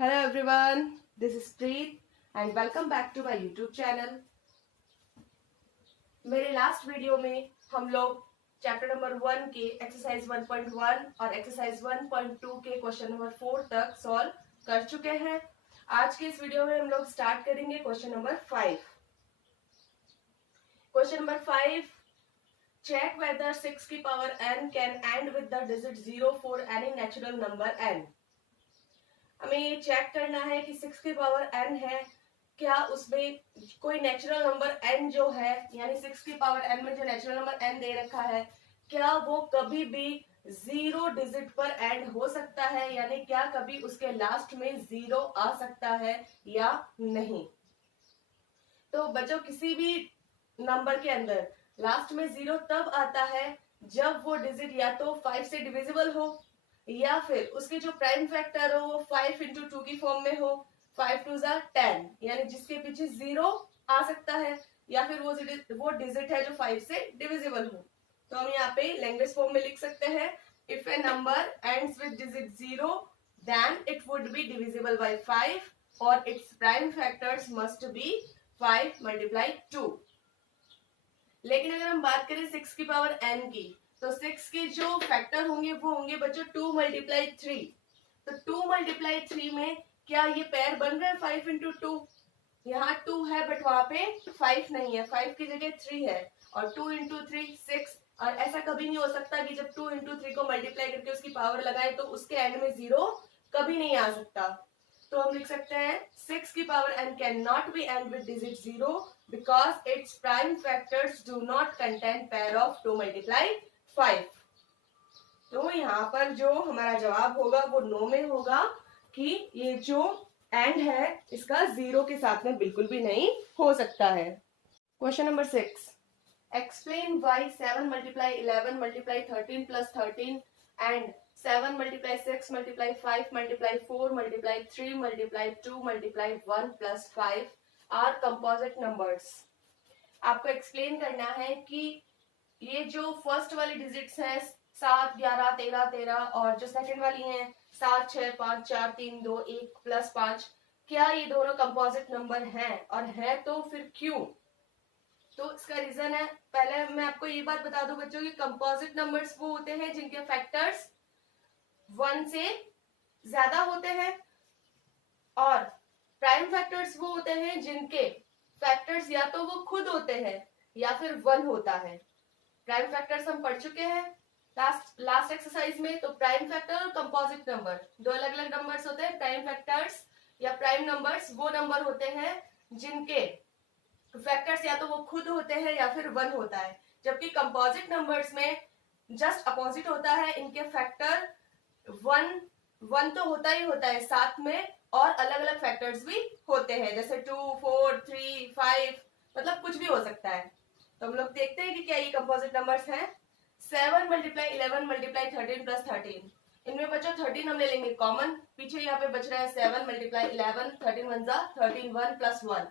Hello everyone, this is Preet and welcome back to my YouTube channel. मेरे last video में हम लोग chapter number 1 के exercise 1.1 और एक्सरसाइज 1.2 के क्वेश्चन नंबर 4 तक सॉल्व कर चुके हैं. आज के इस वीडियो में हम लोग स्टार्ट करेंगे question number 5. Question number 5, check whether 6 की power n can end with the digit 0 for any natural number n. हमें ये चेक करना है कि 6 की पावर n है, क्या उसमें कोई नेचुरल नंबर n जो है, यानी 6 की पावर n में जो नेचुरल नंबर n दे रखा है, क्या वो कभी भी 0 डिजिट पर एंड हो सकता है, यानी क्या कभी उसके लास्ट में 0 आ सकता है या नहीं. तो बच्चों, किसी भी नंबर के अंदर लास्ट में 0 तब आता है जब वो डिजिट या तो 5 से डिविजिबल हो या फिर उसके जो प्राइम फैक्टर हो वो 5 into 2 की फॉर्म में हो. 5 2s are 10, यानी जिसके पीछे 0 आ सकता है, या फिर वो डिजिट है जो 5 से डिविजिबल हो. तो हम यहाँ पे लैंग्वेज फॉर्म में लिख सकते हैं, if a number ends with digit 0 then it would be divisible by 5 और its prime factors must be 5 multiply 2. लेकिन अगर हम बात करें 6 की पावर n की, तो 6 के जो फैक्टर होंगे वो होंगे बच्चों 2 मल्टीप्लाई 3. तो 2 मल्टीप्लाई 3 में क्या ये पेयर बन रहा है 5 इंटू 2? यहाँ 2 है बट वहां पे 5 नहीं है, 5 की जगह 3 है, और 2 इंटू 3 6. और ऐसा कभी नहीं हो सकता कि जब 2 इंटू 3 को मल्टीप्लाई करके उसकी पावर लगाए तो उसके एंड में 0 कभी नहीं आ सकता. तो हम लिख सकते हैं 6 की power n can not be and with digit 0 because it's prime factors do not contain pair of 2 multiply 5. तो यहाँ पर जो हमारा जवाब होगा वो नो में होगा कि ये जो एंड है इसका 0 के साथ में बिल्कुल भी नहीं हो सकता है. Question number 6, explain why 7 multiply 11 multiply 13 plus 13 and 7 multiply 6 multiply 5 multiply 4 multiply 3 multiply 2 multiply 1 plus 5 are composite numbers. आपको एक्सप्लेन करना है कि ये जो फर्स्ट वाली डिजिट्स हैं 7 11 13 13 और जो सेकंड वाली हैं 7 6 5 4 3 2 1 प्लस 5, क्या ये दोनों कंपोजिट नंबर हैं, और है तो फिर क्यों? तो इसका रीजन है, पहले मैं आपको ये बात बता दूं बच्चों कि कंपोजिट नंबर्स वो होते हैं जिनके फैक्टर्स 1 से ज्यादा होते हैं, और प्राइम फैक्टर्स वो होते हैं जिनके फैक्टर्स या तो वो खुद होते हैं या फिर 1 होता है. प्राइम फैक्टर्स हम पढ़ चुके हैं लास्ट एक्सरसाइज में. तो प्राइम फैक्टर और कंपोजिट नंबर दो अलग अलग नंबर्स होते हैं. प्राइम फैक्टर्स या प्राइम नंबर्स वो नंबर होते हैं जिनके फैक्टर्स या तो वो खुद होते हैं या फिर 1 होता है, जबकि कंपोजिट नंबर्स में जस्ट अपोजिट होता है. इनके फैक्टर 1 तो होता ही होता है साथ में, और अलग अलग फैक्टर्स भी होते हैं, जैसे 2 4 3 5, मतलब कुछ भी हो सकता है. तो हम लोग देखते हैं कि क्या ये कंपोजिट नंबर्स हैं. 7 मल्टीप्लाई 11 मल्टीप्लाई 13 प्लस 13, इनमें बच्चों 13 हम ले लेंगे कॉमन, पीछे यहाँ पे बच रहा है 7 मल्टीप्लाई 11 13 1 जा 13 1 प्लस 1.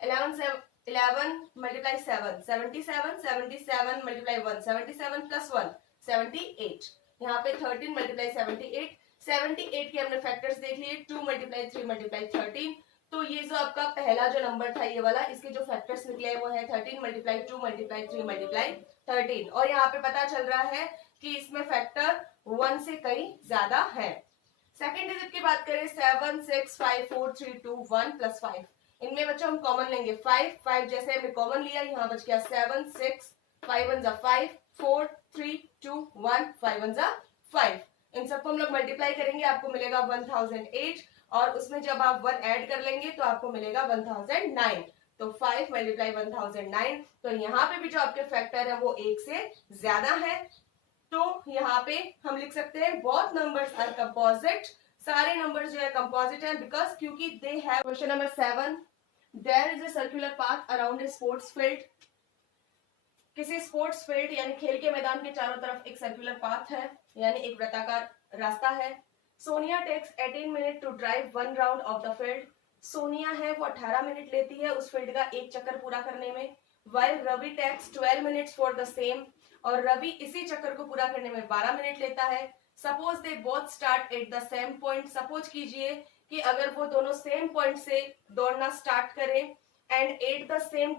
11 multiply 7 77 77 multiply 1 77 plus 1 78. यहाँ पे 13 मल्टीप्लाई 78 78 के हमने फैक्टर्स देख लिए. 2 मल्टीप्लाई 3 मल्टीप्लाई 13. तो ये जो आपका पहला जो नंबर था ये वाला, इसके जो फैक्टर्स निकले वो है 13 मल्टीप्लाई 2 मल्टीप्लाई 3 मल्टीप्लाई 13. और यहाँ पे पता चल रहा है कि इसमें फैक्टर 1 से कहीं ज्यादा है. सेकेंड डिजिट की बात करें 7 6 5 4 3 2 1 प्लस 5. इनमें बच्चों हम कॉमन लेंगे 5 जैसे हमने कॉमन लिया, यहाँ बच गया 7 6 5 1 जा 5 4 3 2 1 5 1 जा 5. इन सबको हम लोग मल्टीप्लाई करेंगे, आपको मिलेगा 1008, और उसमें जब आप 1 ऐड कर लेंगे तो आपको मिलेगा 1009. तो 5 मल्टीप्लाई 1009. तो यहाँ पे भी जो आपके फैक्टर है वो 1 से ज्यादा है. तो यहाँ पे हम लिख सकते हैं बोथ नंबर्स आर कंपोजिट. सारे नंबर्स जो है कंपोजिट है, बिकॉज क्योंकि they have. Question number 7, there is a circular path around a sports field. किसी स्पोर्ट्स फील्ड यानी खेल के मैदान के चारों तरफ एक सर्कुलर पाथ है, यानी एक वृत्ताकार रास्ता है. Sonia takes 18 minute to drive 1 round of the field. Sonia है वो 18 मिनट लेती है उस फील्ड का एक चक्कर पूरा करने में. while Ravi takes 12 minutes for the same, और रवि इसी चक्कर को पूरा करने में 12 मिनट लेता है. Suppose they both start at the same point. Suppose कीजिए कि अगर वो दोनों सेम पॉइंट से दौड़ना स्टार्ट करें and at the same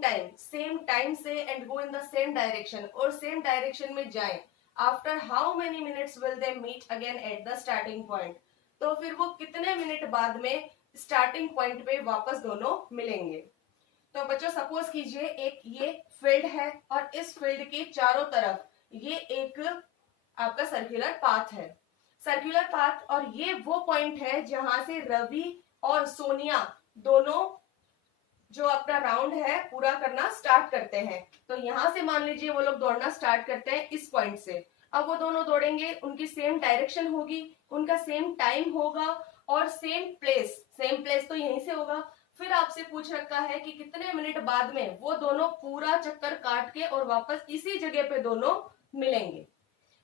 time से and go in the same direction, और सेम डायरेक्शन में जाएं, after how many minutes will they meet again at the starting point, तो फिर वो कितने मिनट बाद में स्टार्टिंग पॉइंट पे वापस दोनों मिलेंगे। तो बच्चों सपोज कीजिए एक ये फील्ड है और इस फील्ड के चारों तरफ ये एक आपका सर्कुलर पाथ है, सर्कुलर पाथ, और ये वो पॉइंट है जहां से रवि और सोनिया दोनों जो अपना राउंड है पूरा करना स्टार्ट करते हैं। तो यहां से मान लीजिए वो लोग दौड़ना स्टार्ट करते हैं इस पॉइंट से। अब वो दोनों दौड़ेंगे, उनकी सेम डायरेक्शन होगी, उनका सेम टाइम होगा और सेम प्लेस तो यहीं से होगा। फिर आपसे पूछ रखा है कि कितने मिनट बाद में वो दोनों पूरा चक्कर काट के और वापस इसी जगह पे दोनों मिलेंगे।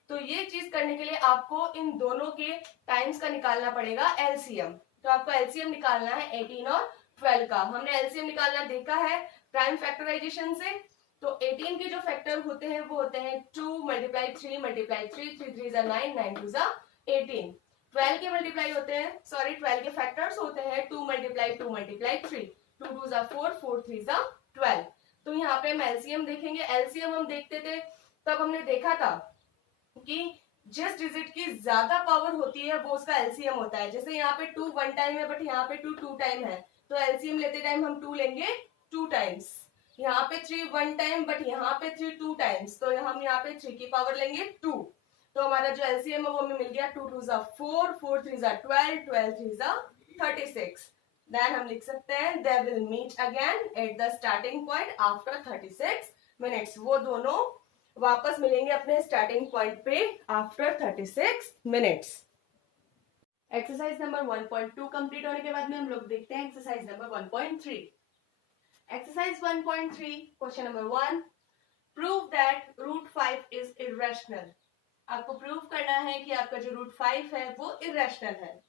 तो ये चीज करने के लिए आपको इन दोनों के टाइम्स का निकालना पड़ेगा एलसीएम। तो आपको एलसीएम निकालना है 18 और 12 का। हमने एलसीएम निकालना देखा है प्राइम फैक्टराइजेशन से। तो 18 के जो फैक्टर होते हैं वो होते हैं 2 × 3 × 3, 3 3 9, 9 2 18। 12 के मल्टीप्लाई होते हैं, 12 के फैक्टर्स होते हैं 2 × 2 × 3, 2 2 4, 4 3 12। तो यहाँ पे हम एलसीएम देखेंगे। एलसीएम हम देखते थे तब हमने देखा था कि जिस डिजिट की ज्यादा पावर होती है वो उसका एलसीएम होता है। जैसे यहाँ पे 2 1 टाइम है बट यहाँ पे 2 2 टाइम है, तो एलसीएम लेते टाइम हम 2 लेंगे 2 टाइम्स। यहाँ पे 3 1 टाइम बट यहाँ पे 3 2 टाइम्स, तो हम यहाँ पे 3 की पावर लेंगे 2। तो हमारा जो एलसीएम है वो हमें मिल गया 2 2 4, 4 3 12, 12 3 36। देन हम लिख सकते हैं they will meet again at the starting point after 36 minutes. वो दोनों वापस मिलेंगे अपने स्टार्टिंग पॉइंट पे after 36 minutes. Exercise number 1.2 complete होने के बाद में हम लोग देखते हैं exercise number 1.3। Exercise 1.3 question number 1, prove that √5 is irrational. आपको प्रूव करना है कि आपका जो √5 है वो इरेशनल है।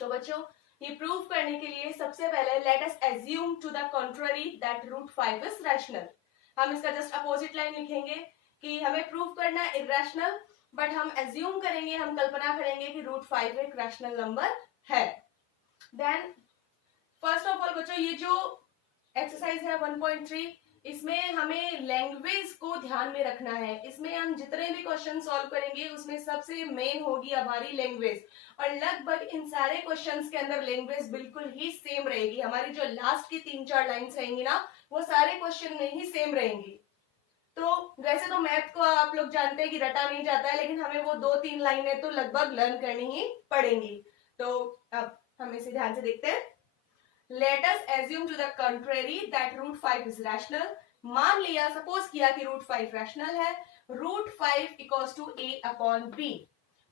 तो बच्चों ये प्रूव करने के लिए सबसे पहले let us assume to the contrary that √5 is rational. हम इसका जस्ट अपोजिट लाइन लिखेंगे कि हमें प्रूव करना है इरेशनल, बट हम एज्यूम करेंगे, हम कल्पना करेंगे कि √5 एक रैशनल नंबर है। देन फर्स्ट ऑफ ऑल बच्चों ये जो एक्सरसाइज है 1.3, इसमें हमें लैंग्वेज को ध्यान में रखना है। इसमें हम जितने भी क्वेश्चन सॉल्व करेंगे उसमें सबसे मेन होगी हमारी लैंग्वेज, और लगभग इन सारे क्वेश्चंस के अंदर लैंग्वेज बिल्कुल ही सेम रहेगी। हमारी जो लास्ट की 3-4 लाइन्स रहेंगी ना वो सारे क्वेश्चन में ही सेम रहेंगी। तो वैसे तो मैथ को आप लोग जानते हैं कि रटा नहीं जाता है, लेकिन हमें वो 2-3 लाइनें तो लगभग लर्न करनी ही पड़ेंगी। तो अब हम इसे ध्यान से देखते हैं। Let us assume to the contrary that √5 is rational। मान लिया, सपोज किया कि √5 रैशनल है। √5 इक्वल्स टू a/b।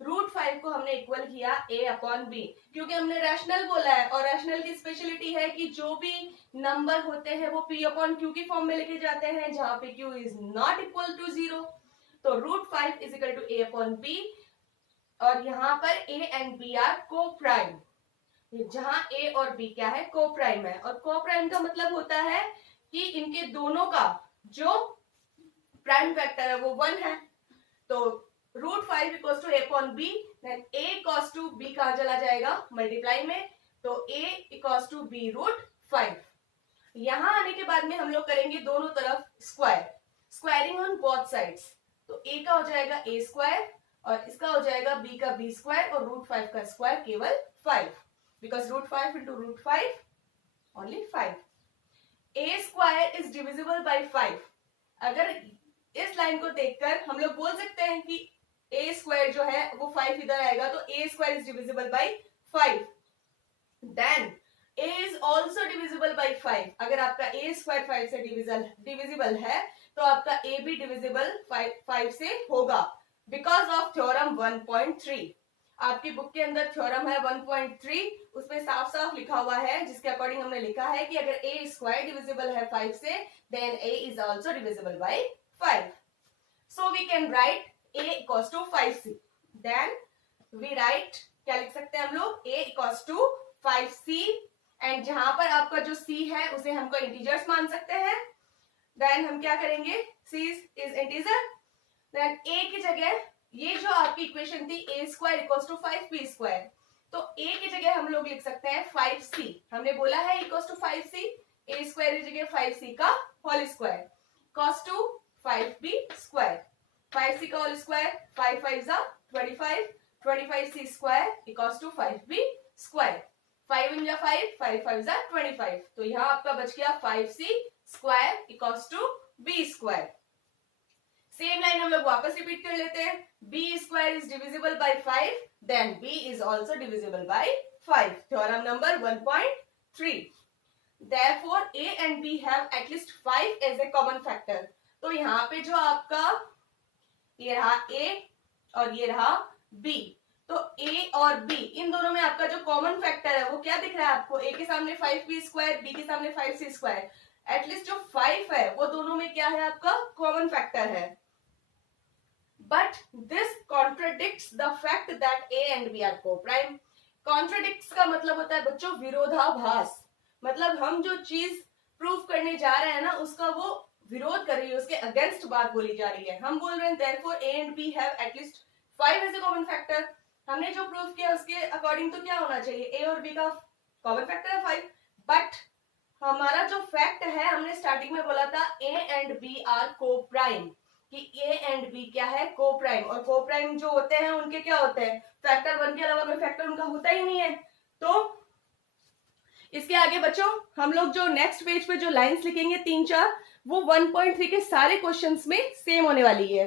√5 को हमने इक्वल किया a/b, क्योंकि हमने रैशनल बोला है और रैशनल की स्पेशलिटी है कि जो भी नंबर होते हैं वो p/q की फॉर्म में लेके जाते हैं, जहां पे q is not equal to 0। तो √5 इज इक्वल टू a/b, और यहाँ पर a एंड b आर को प्राइम, जहां a और b क्या है, को प्राइम है। और को प्राइम का मतलब होता है कि इनके दोनों का जो प्राइम वेक्टर है वो 1 है। तो √5 equals to a/b, then a equals to b कहां चला जाएगा, मल्टीप्लाई में, तो a इक्वल्स टू b √5। यहां आने के बाद में हम लोग करेंगे दोनों तरफ square, squaring on both sides. तो a का हो जाएगा a² और इसका हो जाएगा b का b² और √5 का स्क्वायर केवल 5, because √5 into √5 only 5। a² is divisible by 5। अगर इस लाइन को देखकर हम लोग बोल सकते हैं कि a² जो है वो 5 इधर आएगा, तो a² is divisible by 5। then a is also divisible by 5। अगर आपका a² 5 से डिविजिबल है तो आपका a भी डिविजिबल 5 से होगा, बिकॉज ऑफ थ्योरम 1.3। आपकी बुक के अंदर थ्योरम है 1.3, उसमें साफ साफ लिखा हुआ है, जिसके अकॉर्डिंग हमने लिखा है कि अगर a² डिविजिबल है 5 से, then a is also divisible by 5। So we can write a equals to 5c। Then we write, क्या लिख सकते हैं हम लोग, a equals to 5c, and जहां पर आपका जो c है उसे हमको इंटीजर्स मान सकते हैं। देन हम क्या करेंगे, c is integer, then a की जगह ये जो आपकी इक्वेशन थी a² इक्वल्स टू 5p², तो a की जगह हम लोग लिख सकते हैं 5c, हमने बोला है equal to 5c, a square की जगह 5c का whole square equal to 5b square, 5c का होल स्क्वायर 5 5 जा 25, 25c square equal to 5b square, 5 इन जा 5, 5 5 जा 25, तो यहाँ आपका बच गया 5c square equal to b square. Same line हम लोग वापस रिपीट कर लेते हैं, b square is divisible by 5, then b is also divisible by 5, theorem number 1.3। Therefore a and b have at least 5 as a common factor। तो यहाँ पे जो आपका ये रहा a और ये रहा b, तो a और b इन दोनों में आपका जो कॉमन फैक्टर है वो क्या दिख रहा है आपको, a के सामने 5b स्क्वायर, b के सामने 5c स्क्वायर, एटलीस्ट जो 5 है वो दोनों में क्या है आपका कॉमन फैक्टर है। But this contradicts the fact that a and b are coprime. Contradicts का मतलब होता है बच्चों विरोधाभास, मतलब हम जो चीज प्रूफ करने जा रहे हैं ना उसका वो विरोध कर रही है, उसके अगेंस्ट बात बोली जा रही है। हम बोल रहे हैं therefore a and b have at least 5 as a common factor। हमने जो प्रूफ किया उसके अकॉर्डिंग तो क्या होना चाहिए, a और b का कॉमन फैक्टर है 5, बट हमारा जो फैक्ट है हमने स्टार्टिंग में बोला था a and b are coprime, कि a एंड b क्या है कोप्राइम, और कोप्राइम जो होते हैं उनके क्या होते हैं फैक्टर 1 के अलावा कोई फैक्टर उनका होता ही नहीं है। तो इसके आगे बच्चों हम लोग जो नेक्स्ट पेज पे जो लाइंस लिखेंगे 3-4 वो 1.3 के सारे क्वेश्चंस में सेम होने वाली है।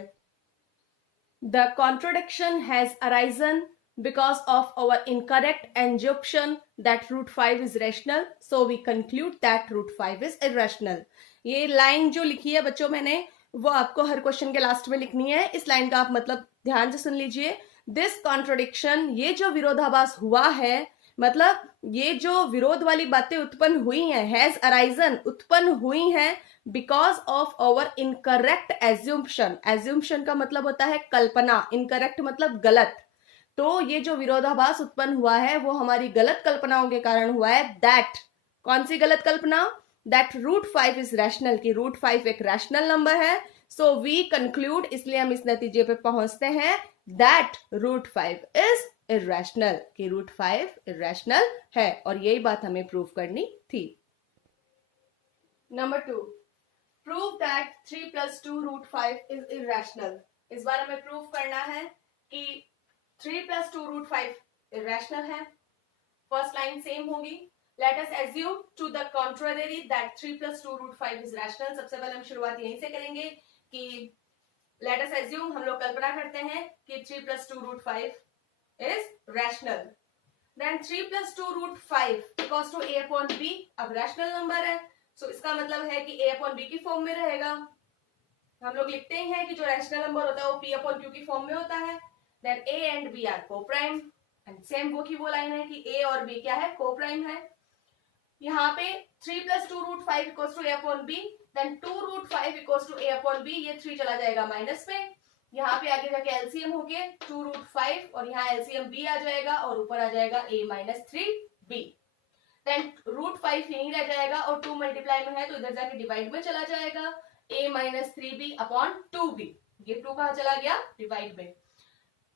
The contradiction has arisen because of our incorrect assumption that root 5 is rational, so we conclude that root 5 is irrational। ये लाइन जो लिखी है बच्चों मैंने वो आपको हर क्वेश्चन के लास्ट में लिखनी है, इस लाइन का आप मतलब ध्यान से सुन लीजिए। दिस कॉन्ट्रोडिक्शन, ये जो विरोधाभास हुआ है, मतलब ये जो विरोध वाली बातें उत्पन्न हुई हैं, हैज अराइजन उत्पन्न हुई हैं बिकॉज ऑफ आवर इनकरेक्ट एज्यूम्पशन। एज्यूम्पशन का मतलब होता है कल्पना, इनकरेक्ट मतलब गलत, तो ये जो विरोधाभास उत्पन्न हुआ है वो हमारी गलत कल्पनाओं के कारण हुआ है। दैट, कौन सी गलत कल्पना, दैट रूट 5 इज रैशनल, की रूट 5 एक रैशनल नंबर है। सो वी कंक्लूड, इसलिए हम इस नतीजे पे पहुंचते हैं दैट रूट 5 इज इरैशनल, कि रूट 5 इरैशनल है, और यही बात हमें प्रूव करनी थी। Number 2, prove that 3 + 2 root 5 is irrational. इस बार हमें प्रूव करना है कि 3 + 2 रूट 5 इरैशनल है। फर्स्ट लाइन सेम होगी। Let us assume to the contrary that 3 + 2 root 5 is rational. सबसे पहले हम शुरुआत यहीं से करेंगे कि लेट अस एज्यूम, हम लोग कल्पना करते हैं कि 3 + 2 root 5 is rational. Then 3 + 2 root 5 equals to a/b, अब रैशनल नंबर है, सो इसका मतलब है कि a/b की फॉर्म में रहेगा। हम लोग लिखते ही हैं कि जो रैशनल नंबर होता है वो p/q की फॉर्म में होता है। Then a and b are co-prime, and same वो की वो लाइन है कि a और b क्या है co-prime है। यहाँ पे 3 + 2 root 5 equals to a/b, then 2 root 5 equals to a/b, ये 3 चला जाएगा माइनस पे, यहाँ पे आगे जाके एलसीएम हो गया 2 रूट 5 और यहाँ एलसीएम b आ जाएगा और ऊपर आ जाएगा a - 3b। देन रूट 5 यहीं रह जाएगा और 2 मल्टीप्लाई में है तो इधर जाके डिवाइड में चला जाएगा, a - 3b अपॉन 2b, ये 2 कहाँ चला गया डिवाइड में।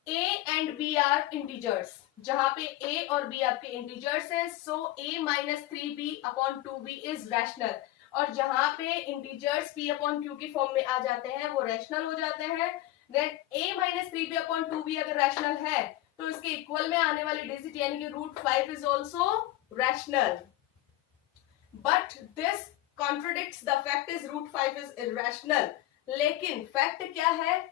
a and b are integers, जहां पे a और b आपके इंटीजर्स हैं, सो a - 3b upon 2b is rational, और जहां पे इंटीजर्स p/q की फॉर्म में आ जाते हैं वो रैशनल हो जाते हैं। Then a - 3b upon 2b अगर रैशनल है तो इसके इक्वल में आने वाली डिजिट यानी कि root 5 is also rational, but this contradicts the fact is root 5 is irrational. लेकिन फैक्ट क्या है,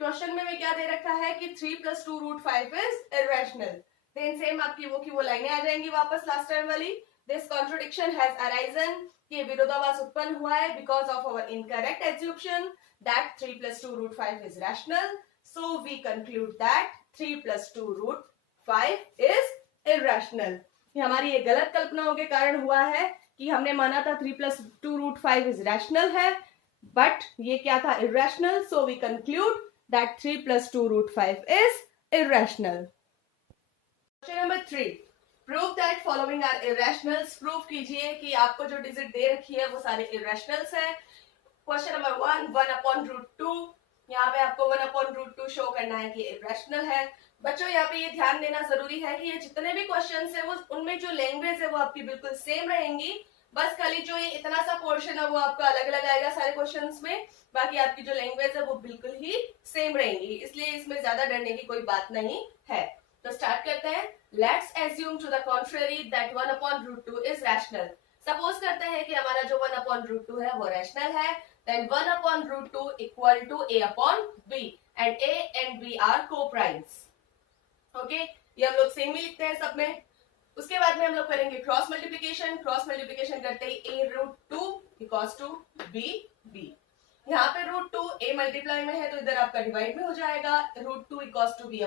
क्वेश्चन में क्या दे रखा है कि 3 + 2 root 5 is irrational. Then same आपकी वो लाइनें आ जाएंगी वापस लास्ट टाइम वाली। दिस कॉन्ट्रोडिक्शन हैज अराइजन, ये विरोधाभास उत्पन्न हुआ है because of our incorrect assumption that 3 + 2 root 5 is rational, so we conclude that 3 + 2 root 5 is irrational. ये हमारी ये गलत कल्पनाओं के कारण हुआ है कि हमने माना था 3 + 2 रूट 5 इज रैशनल है, बट ये क्या था irrational, so we conclude that 3 + 2 root 5 is irrational। Question number 3, prove that following are irrationals। Prove कीजिए कि आपको जो डिजिट दे रखी है वो सारे irrationals है। क्वेश्चन नंबर 1, 1/√2, यहाँ पे आपको 1/√2 शो करना है कि irrational है। बच्चों यहाँ पे ये ध्यान देना जरूरी है कि ये जितने भी क्वेश्चंस है वो उनमें जो लैंग्वेज है वो आपकी बिल्कुल सेम रहेंगी, बस खाली जो ये इतना सा पोर्शन है वो आपका अलग अलग आएगा सारे क्वेश्चंस में, बाकी आपकी जो लैंग्वेज है वो बिल्कुल ही सेम रहेंगी, इसलिए इसमें ज्यादा डरने की कोई बात नहीं है। तो स्टार्ट करते हैं। Let's assume to the contrary that 1/√2 is rational. Suppose करते हैं कि हमारा जो 1/√2 है वो रैशनल है, then 1/√2 equal to a/b and a and b are co-primes। Okay, ये हम लोग सेम ही लिखते हैं सब में। उसके बाद में हम लोग करेंगे क्रॉस मल्टीप्लीकेशन। क्रॉस मल्टीप्लीकेशन करते ही a√2 इक्वल्स टू b। यहाँ पे √2 a मल्टीप्लाई में है तो इधर आपका डिवाइड में हो जाएगा, √2 इक्वल्स टू b/a।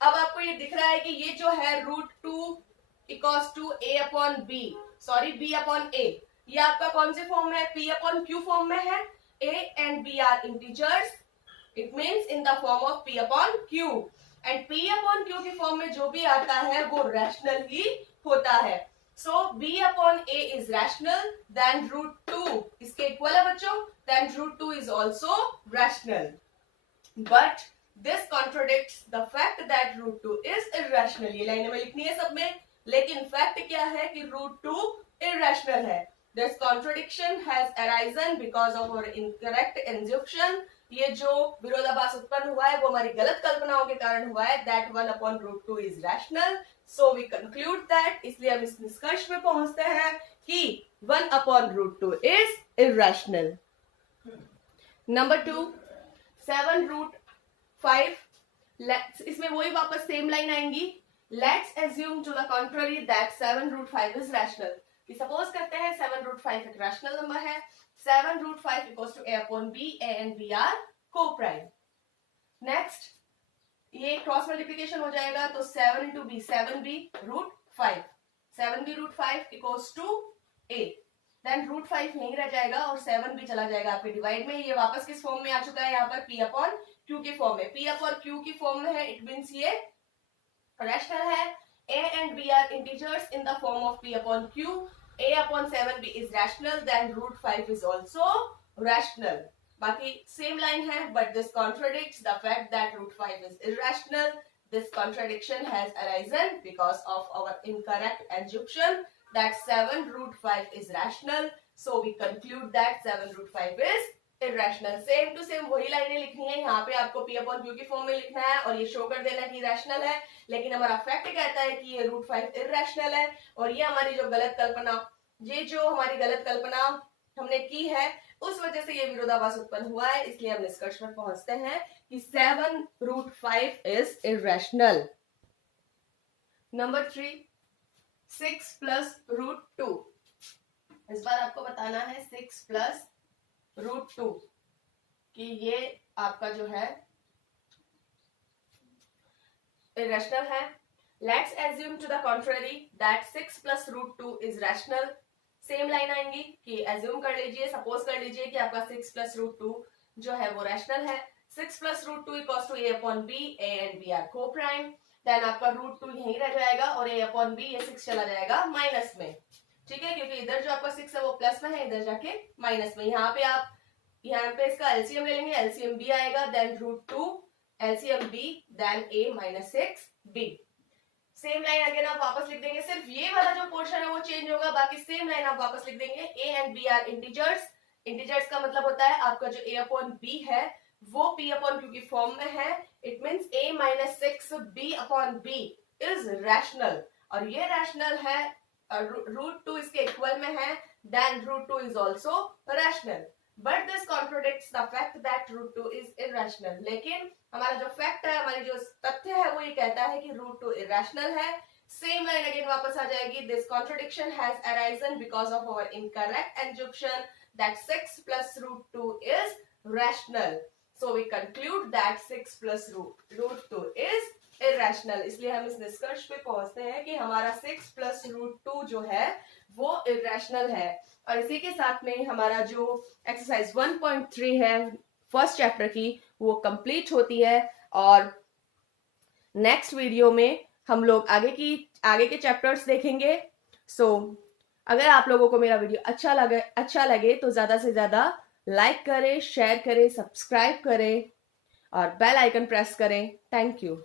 अब आपको ये दिख रहा है कि ये जो है √2 equals to a/b, sorry b/a, ये आपका कौन से फॉर्म में है? p/q फॉर्म में है। a and b are integers, it means in the form of p/q, and p/q की फॉर्म में जो भी आता है वो रैशनल ही होता है। सो b/a इज रैशनल, देन √2 इसके इक्वल है बच्चों, then √2 is also rational, but this contradicts the fact that √2 is irrational. ये लाइन में लिखनी है सब में, लेकिन फैक्ट क्या है कि √2 इरैशनल है। This contradiction has arisen because of our incorrect injunction. ये जो विरोधाभास उत्पन्न हुआ है वो हमारी गलत कल्पनाओं के कारण हुआ है, that 1/√2 is rational, so we conclude that, इसलिए हम इस निष्कर्ष में पहुंचते हैं कि 1/√2 इज इरैशनल। नंबर 2, 7√5, इसमें वही वापस सेम लाइन आएंगी। Let's assume to the contrary that 7√5 is rational. Suppose करते हैं 7√5 एक रैशनल नंबर है, 7√5 equals to a/b, a and b are co-prime। Next ये क्रॉस मल्टीप्लीकेशन हो जाएगा तो 7 into b 7b √5, 7b √5 equals to a, then √5 यहीं रह जाएगा और 7b चला जाएगा आपके डिवाइड में। ये वापस किस फॉर्म में आ चुका है? यहाँ पर p/q की फॉर्म में, p/q की फॉर्म में है, इट मीन्स ये रैशनल है। a and b are integers in the form of p/q, a/7b is rational, then √5 is also rational। बाकी सेम लाइन है, but this contradicts the fact that √5 is irrational। This contradiction has arisen because of our incorrect assumption that 7√5 is rational, so we conclude that 7√5 is irrational। Same to same वही लाइनें लिखनी है, यहाँ पे आपको p/q की form में लिखना है और ये शो कर देना है कि रैशनल है, लेकिन हमारा फैक्ट कहता है कि ये √5 इरैशनल है, और ये हमारी जो गलत कल्पना, ये जो हमारी गलत कल्पना हमने की है उस वजह से ये विरोधाभास उत्पन्न हुआ है, इसलिए हम निष्कर्ष पर पहुंचते हैं कि 7√5 इज इरैशनल। Number 3, 6 plus √2। इस बार आपको बताना है 6 प्लस √2 कि ये आपका जो है irrational है। Let's assume to the contrary that 6 plus √2 is rational। Same line आएंगी कि assume कर लीजिए, सपोज कर लीजिए कि आपका 6 plus √2 जो है वो रैशनल है। 6 plus √2 equals to a/b, a and b are co-prime, then आपका √2 यहीं रह जाएगा और a/b ये 6 चला जाएगा माइनस में, ठीक है, क्योंकि इधर जो आपका 6 है वो प्लस में है, इधर जाके माइनस में। यहाँ पे इसका एलसीएम ले लेंगे, एलसीएम b आएगा, then √2 LCM b, then a minus 6b। Same line again आप वापस लिख देंगे, सिर्फ ये वाला जो पोर्शन है वो चेंज होगा, बाकी सेम लाइन आप वापस लिख देंगे। a and b are integers. Integers का मतलब होता है आपका जो a/b है वो p/q की फॉर्म में है, it means a minus 6b/b is rational, और ये रैशनल है, √2 इसके इक्वल में है, then √2 is also rational, but this contradicts the fact that √2 is irrational. लेकिन हमारा जो फैक्ट है, हमारी जो तथ्य है वो ये कहता है कि √2 इरैशनल है। सेम लाइन अगेन वापस आ जाएगी, this contradiction has arisen because of our incorrect assumption that 6 plus √2 is rational, so we conclude that 6 plus √2 is irrational। इसलिए हम इस निष्कर्ष पे पहुंचते हैं कि हमारा 6 plus √2 जो है वो irrational है। और इसी के साथ में हमारा जो एक्सरसाइज 1.3 है फर्स्ट चैप्टर की वो कंप्लीट होती है, और नेक्स्ट वीडियो में हम लोग आगे के चैप्टर्स देखेंगे। सो अगर आप लोगों को मेरा वीडियो अच्छा लगे तो ज्यादा से ज्यादा लाइक करें, शेयर करें, सब्सक्राइब करें और बेल आइकन प्रेस करें। Thank you.